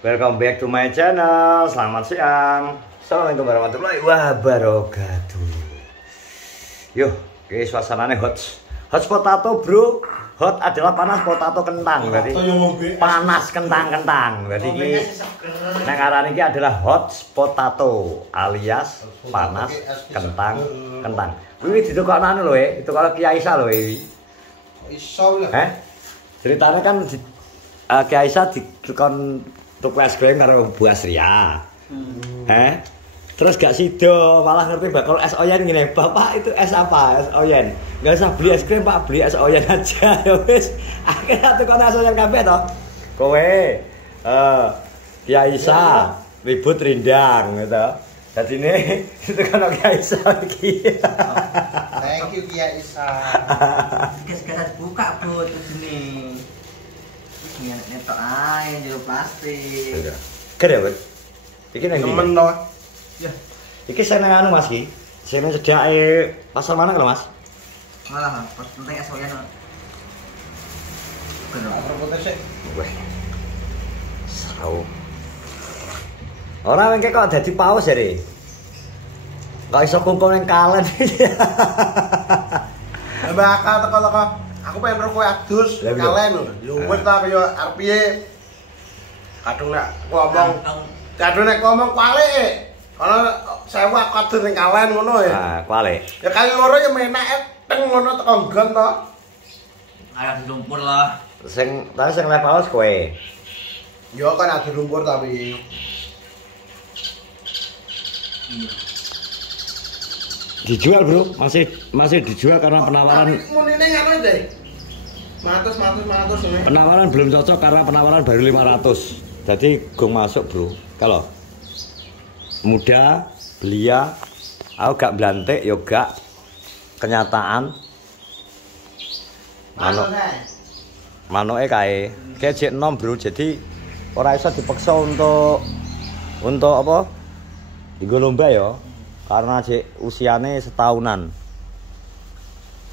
Welcome back to my channel. Selamat siang. Assalamualaikum warahmatullahi wabarakatuh. Yuk, oke suasananya hot potato bro. Hot adalah panas, potato kentang. Berarti panas kentang. Berarti ini nang ini adalah hot potato alias panas kentang. Wih ditukar anu loh itu kalau Ki Aisyah loh Iso lah. Ceritanya kan Ki Aisyah ditukar tuku es krim karo Bu Asria. Terus gak sido, malah ngerti bakal es oyen gini. Bapak itu es apa? Es oyen. Gak usah beli es krim, Pak, beli es oyen aja. Ya wis. Akhirnya tukang es oyen kabeh to. Kowe Ki Aisyah ribut rindang gitu. Jadi ini itu kan Ki Aisyah iki. Thank you Ki Aisyah. Gas-gasan buka bro ini. Netok aja jero plastik. Kere wet. Iki nang Temen to. Ya, iki seneng anu Mas ki. Seneng sediake pasar mana kalau Mas? malah pas penting es oyen. Bener. Apa sih? Weh. Seru. Ora engke kok dadi paus ya, Re. Gak iso kumpul ning kalen. Bakal teko-teko. Aku pengen rokok adus kalen lho. Yo wis ta kaya arep piye. Kadung nek ngomong kwalik. Ana sewu aku adus ning kalen ngono ya. Nah, kwalik. Ya kali loro ya menake teng ngono teko nggon to. Ayo di lumpur lah. Sing live paus kowe. Yo kan adu lumpur tapi. Dijual, Bro. Masih dijual karena penawaran. Munine ngono deh. 100 ini. Penawaran belum cocok karena penawaran baru 500. Jadi gong masuk, Bro. Kalau muda, belia, aku gak belantik, yo gak kenyataan. Manoke kae. Kayak jek enom, Bro. Jadi ora iso dipaksa untuk apa? Digo lomba ya. Karena cek usiane setahunan.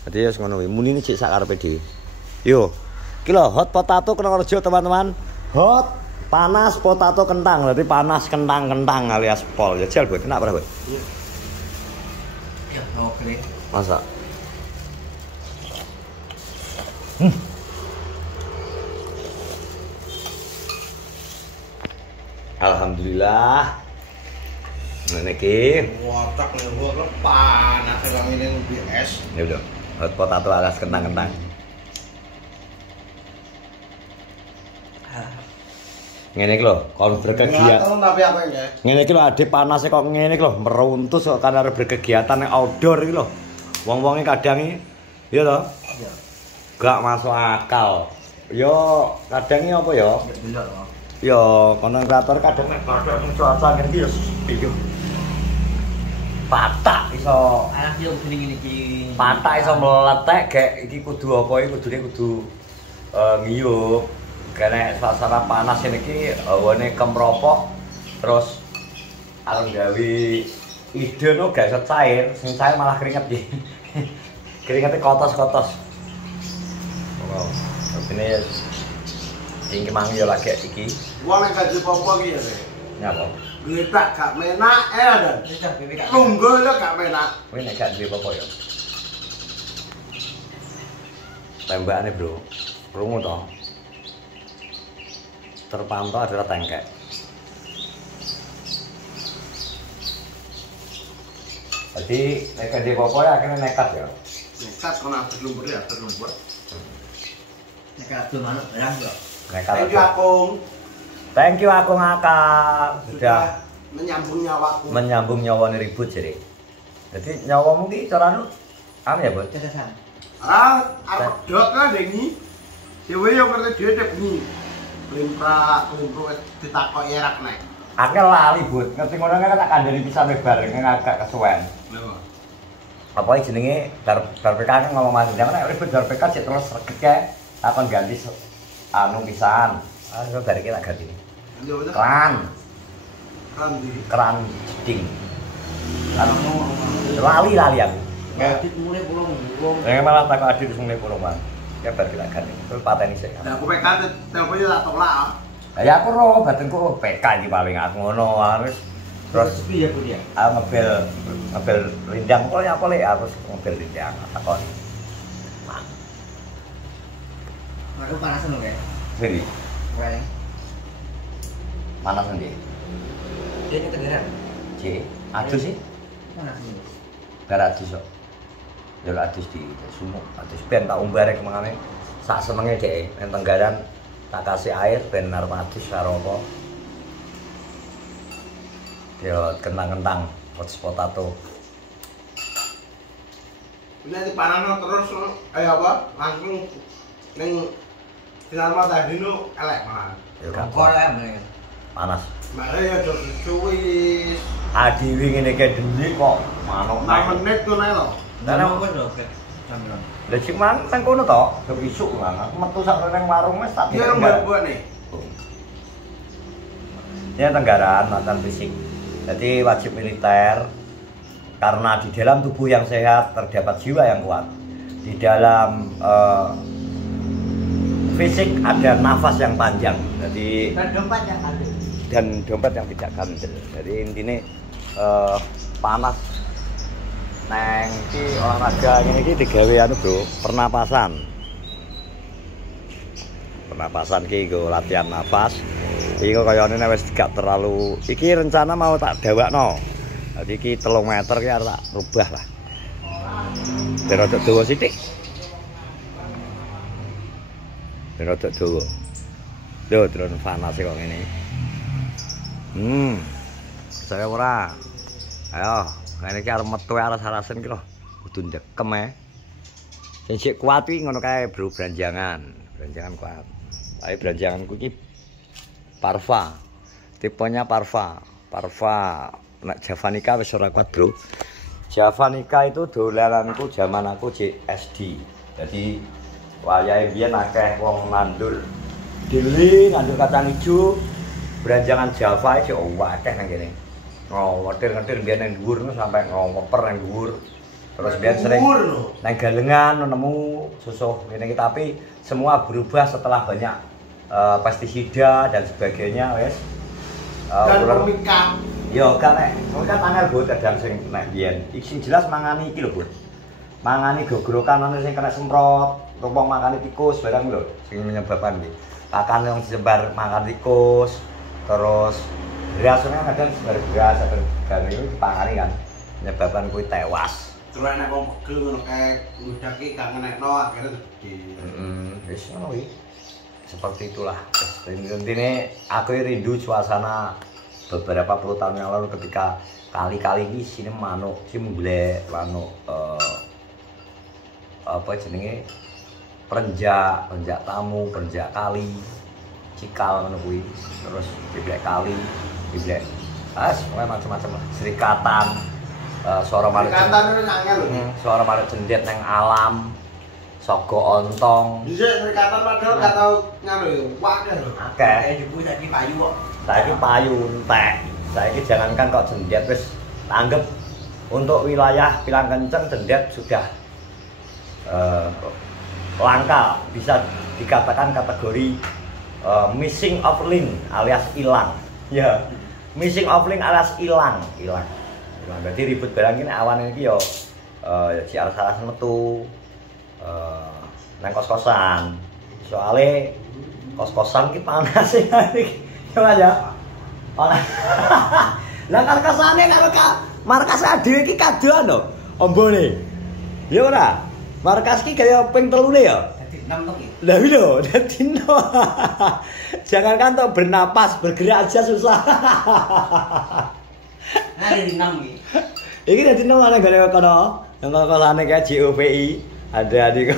Jadi ya ngono kuwi. Muni cek sak karepe dhewe. Yo. Iki lho hot potato Kertorejo teman-teman. Hot panas potato kentang. Berarti panas kentang alias pol. Ya jel, Bu. Kena berapa, Bu? Iya. Ya, oke. Masak. Alhamdulillah. Ngene iki. Watak lho panas orang ini lebih es. Ya udah. Hot potato alias kentang. Ngene iki lho, kon berkegiatan. Tapi apa ya? Ngene iki lho ade panase kok ngene iki lho, meruntus kok karena berkegiatan ning outdoor iki lho. Wong-wonge kadang iki ya to. Iya. Gak masuk akal. Yo kadang iki apa ya? Delok loh. Yo konten kreator kadang nek badhe cuaca ngene iki yo piye. Patak iso. Anak yo gini iki. Patak iso meletek gek iki kudu apa iki kudune kudu ngiyup. Karena suasana panas ini ki awane kemropok terus arep gawe ide no gak iso cair, sing cair malah keringet iki. Keringete kotos-kotos. Wow. Ini iki mang yo lagi iki. Wong nek gaji popo iki ya. Nyapa? Gletak gak menak dan. Sudah BPK. Lungguh lho gak menak. Kowe nek gak duwe apa ya? Tembakane, Bro. Krungu to. Terpantau adalah tengkek. Jadi nekat di popo ya akhirnya nekat ya. Nekat kono adus lumpur ya, adus lumpur. Nek adu manuk barang yo. Nekat. Thank you Akung. Thank you aku ngakak. Sudah menyambung nyawaku. menyambung nyawanya ribut jadi. Jadi nyawamu ki cara anu ya, Bos? Cacasan. Aku dok kan dengi. Dewe yo ngerti dhewe tek bengi. Limprak ditakoki erak nek. Akeh lali, Bud. Ngerti ngono kan tak kandhani pisan bareng ngagak kesuwen. Lho. Apa iki jenenge PK kan ngomong Mas Jangan nek ribut PK sik terus reget kae takon ganti anu pisan. Iso bareng tak ganti. Yo bener. Keran ding. Lali aku. Adit mulai pulung. Saya malah takut adit terus mulai pulung, Bang. Ya bar kita ganti. Terus pateni sik. Lah aku PK telepon yo tak tolak. Ya aku roh batinku PK iki paling aku ngono harus terus piye Bu dia? ngebel rindang kok ya apa lek harus ngebel rindang takon. Aku panas lho kayak. Sini. Wae. Panas nanti. Dia ini tegeran. C. Adus sih. Panas lho. Garadus kok. Yo adus di sumuk, adus ben tak umbarek mangane. Sak senenge dhek nang Tenggaran tak kasih air ben arep adus karo apa. Yo kentang-kentang hot potato. Ini dipanano terus kayak apa? Langsung ning sinar matahari nu elek malah. Yo gak Kok ya mereka. panas. Makanya ya terus suwis. Adiwi ngene iki delik kok manuk 6 menit tuh nek lho. Lah kok lho kayak sampean. Lah sik mang nang kono to, yo isuk lan aku metu sak nang warung wis tak Iya mbak nih. Ya Tenggaran latihan fisik. Jadi wajib militer karena di dalam tubuh yang sehat terdapat jiwa yang kuat. Di dalam fisik ada nafas yang panjang. Jadi Dan dompet yang ada. dan dompet yang tidak kandel. Jadi intinya panas. Neng iki olahraga ngene iki digawe anu, Bro, pernapasan. Pernapasan iki nggo latihan nafas. Iki kok kayane wis gak terlalu iki rencana mau tak dawakno. Jadi iki 3 meter ki arep tak rubah lah. Ben rada dawa sithik. Ben rada dawa. Lho, drone panas kok ngene. Saya ora. Ayo, ngene iki arep metu aras-arasen ki lho. Kudu ndekem Sing sik kuat iki ngono kae, Bro, branjangan. Branjangan kuat. Tapi branjanganku iki Parva. Tipenya Parva. Parva nek Javanica wis ora kuat, Bro. Javanica itu dolananku zaman aku SD. Jadi wayahe biyen akeh wong nandur dili, nandur kacang ijo. Branjangan Java iki akeh nang kene. Ngetir-ngetir biyen nang dhuwur sampai ngoper nang dhuwur. Terus biyen sering nang galengan nemu susuh ngene iki, tapi semua berubah setelah banyak pestisida dan sebagainya wis. Dan pemikat. Yo kan nek kan angel Bu kadang sing nek biyen. Iki sing jelas mangani iki lho, Bu. Mangani gogrokan ana sing kena semprot, wong makani tikus barang lho sing menyebabkan iki. Pakan yang disebar makan tikus, terus beras kan kadang sebar beras atau gawe itu dipangani kan menyebabkan kuwi tewas. Terus nek wong pegel ngono kae ngudak iki gak ngenekno akhirnya gede. Wis ngono kuwi. Seperti itulah. Intinya aku rindu suasana beberapa puluh tahun yang lalu ketika kali-kali ini sini manuk, sini mulai manuk apa jenenge perenjak tamu, perenjak kali, cikal ngono kuwi, terus diblek kali, diblek macam-macam lah, serikatan, suara manuk. Serikatan itu angel lho. Suara manuk cendet nang alam. Sogo ontong. Bisa serikatan padahal gak tau ngono yo. Wae lho. Akeh. Ibu saiki payu kok. Saiki payu entek. Saiki jangankan kok cendet wis anggap untuk wilayah Pilang Kenceng cendet sudah langka, bisa dikatakan kategori missing of link alias hilang. Ya. Missing of link alias hilang. Berarti ribut barang ini awan iki yo si arah-arah metu. Nang kos-kosan. Soale kos-kosan ki panas iki. Coba ya. Panas. Lah kan kosane karo markas dhewe iki kadoan lho. Ombone. Ya ora. Markas ki kaya ping 3 ya. Dadi 6 to iki. Lah lho, dadi no. Jangankan untuk bernapas, bergerak aja susah. Nah, dadi 6 iki. Iki dadi no ana gane kono. Nang kosane kae JOPI. Ada di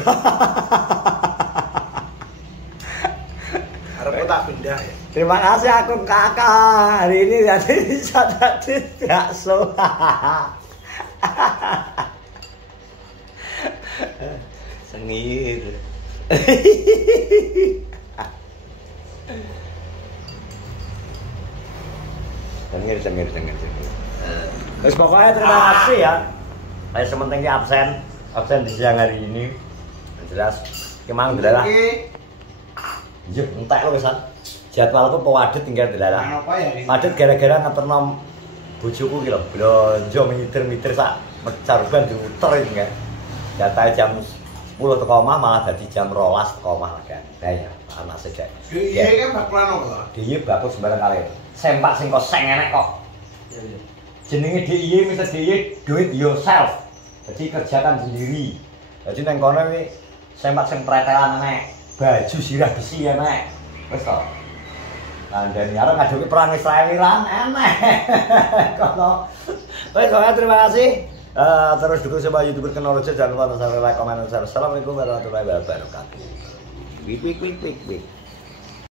Harap tak pindah ya. Terima kasih aku kakak. Hari ini jadi bisa tadi bakso. Sengir. Sengir. Terus pokoknya terima kasih ya. Saya sementing absen di siang hari ini. Jelas kemang adalah. Iya, entek lo kesan. jadwalku pewadut tinggal delalah. Apa ya? Padet gara-gara ngeterno bojoku ki lho, blonjo mitir-mitir sak carban diuter iki kan. Jatahe jam 10 teko omah malah dadi jam 12 teko omah kan. Lah ya, ana sejak. Iya kan bakulan kok. Diye bakul sembarang kali. Sempak sing kok seng enek kok. Jenenge DIY Mr. DIY do it yourself. Jadi kerjakan sendiri. Jadi nang kono kuwi sempak sing pretelan enek, baju sirah besi enek. Wis to. Nah, dan nyara ngadepi perang Israel-Iran enek. Kono. Wis terima kasih. Terus dukung sama YouTuber Kenorojo, jangan lupa subscribe, like, komen, dan share. Assalamualaikum warahmatullahi wabarakatuh. Wik.